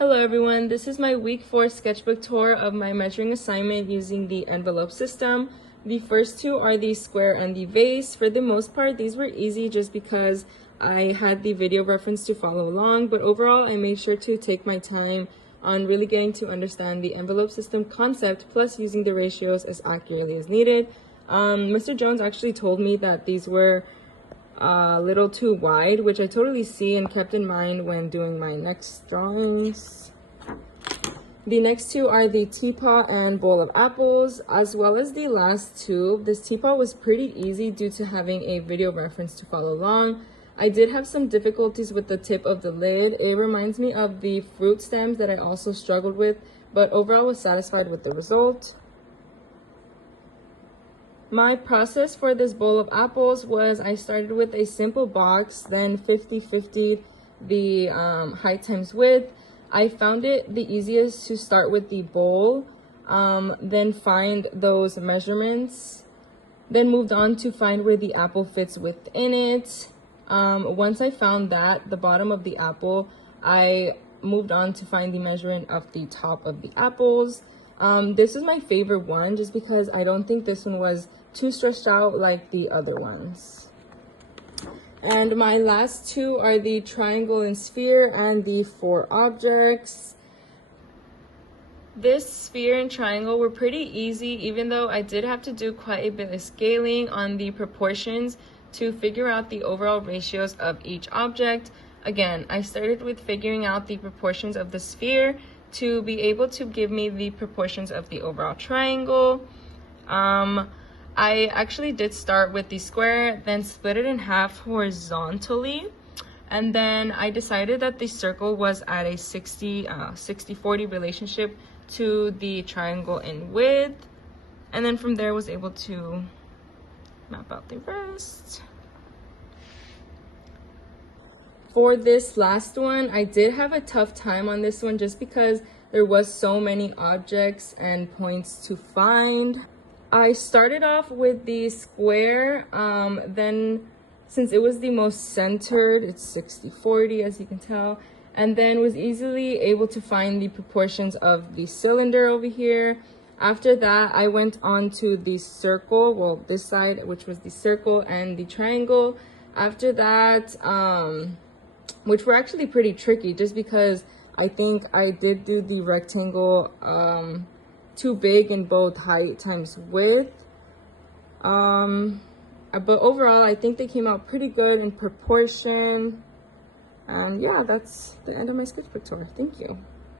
Hello everyone, this is my week 4 sketchbook tour of my measuring assignment using the envelope system. The first two are the square and the vase. For the most part, these were easy just because I had the video reference to follow along, but overall I made sure to take my time on really getting to understand the envelope system concept, plus using the ratios as accurately as needed. Mr. Jones actually told me that these were a little too wide, which I totally see and kept in mind when doing my next drawings. The next two are the teapot and bowl of apples, as well as the last two. This teapot was pretty easy due to having a video reference to follow along. I did have some difficulties with the tip of the lid. It reminds me of the fruit stems that I also struggled with, but overall was satisfied with the result. My process for this bowl of apples was I started with a simple box, then 50-50 the height times width. I found it the easiest to start with the bowl, then find those measurements, then moved on to find where the apple fits within it. Once I found that, the bottom of the apple, I moved on to find the measurement of the top of the apples. This is my favorite one just because I don't think this one was too stretched out like the other ones. And my last two are the triangle and sphere and the 4 objects. This sphere and triangle were pretty easy, even though I did have to do quite a bit of scaling on the proportions to figure out the overall ratios of each object. Again, I started with figuring out the proportions of the sphere to be able to give me the proportions of the overall triangle. I actually did start with the square, then split it in half horizontally, and then I decided that the circle was at a 60-40 relationship to the triangle in width, and then from there was able to map out the rest. For this last one, I did have a tough time on this one just because there was so many objects and points to find. I started off with the square, then since it was the most centered, it's 60-40 as you can tell, and then was easily able to find the proportions of the cylinder over here. After that, I went on to the circle, well, this side, which was the circle, and the triangle. After that, which were actually pretty tricky just because I think I did do the rectangle too big in both height times width. But overall, I think they came out pretty good in proportion. And yeah, that's the end of my sketchbook tour. Thank you.